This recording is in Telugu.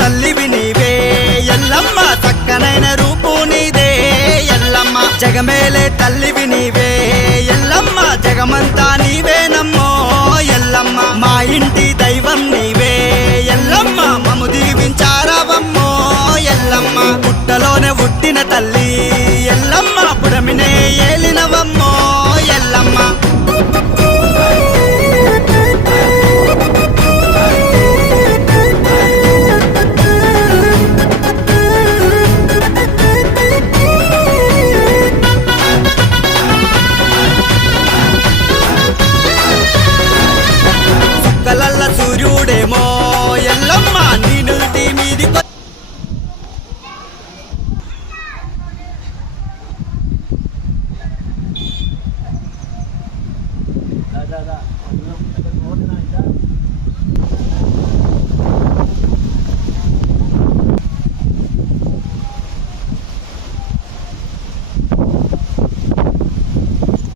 తల్లివి నీవే ఎల్లమ్మ చక్కనైన రూపు నీదే ఎల్లమ్మ జగమేలే తల్లివి నీవే ఎల్లమ్మ జగమంతా నీవేనమ్మో ఎల్లమ్మ మా ఇంటి దైవం నీవే ఎల్లమ్మ మము దీవించారవమ్మో ఎల్లమ్మ పుట్టలోనే పుట్టిన తల్లి ఎల్లమ్మ పుడమినే ఏలినవమ్మో ఎల్లమ్మ కలల్ల సూర్యుడేమో ఎల్లమ్మ నీ నుదుటి మీది Da.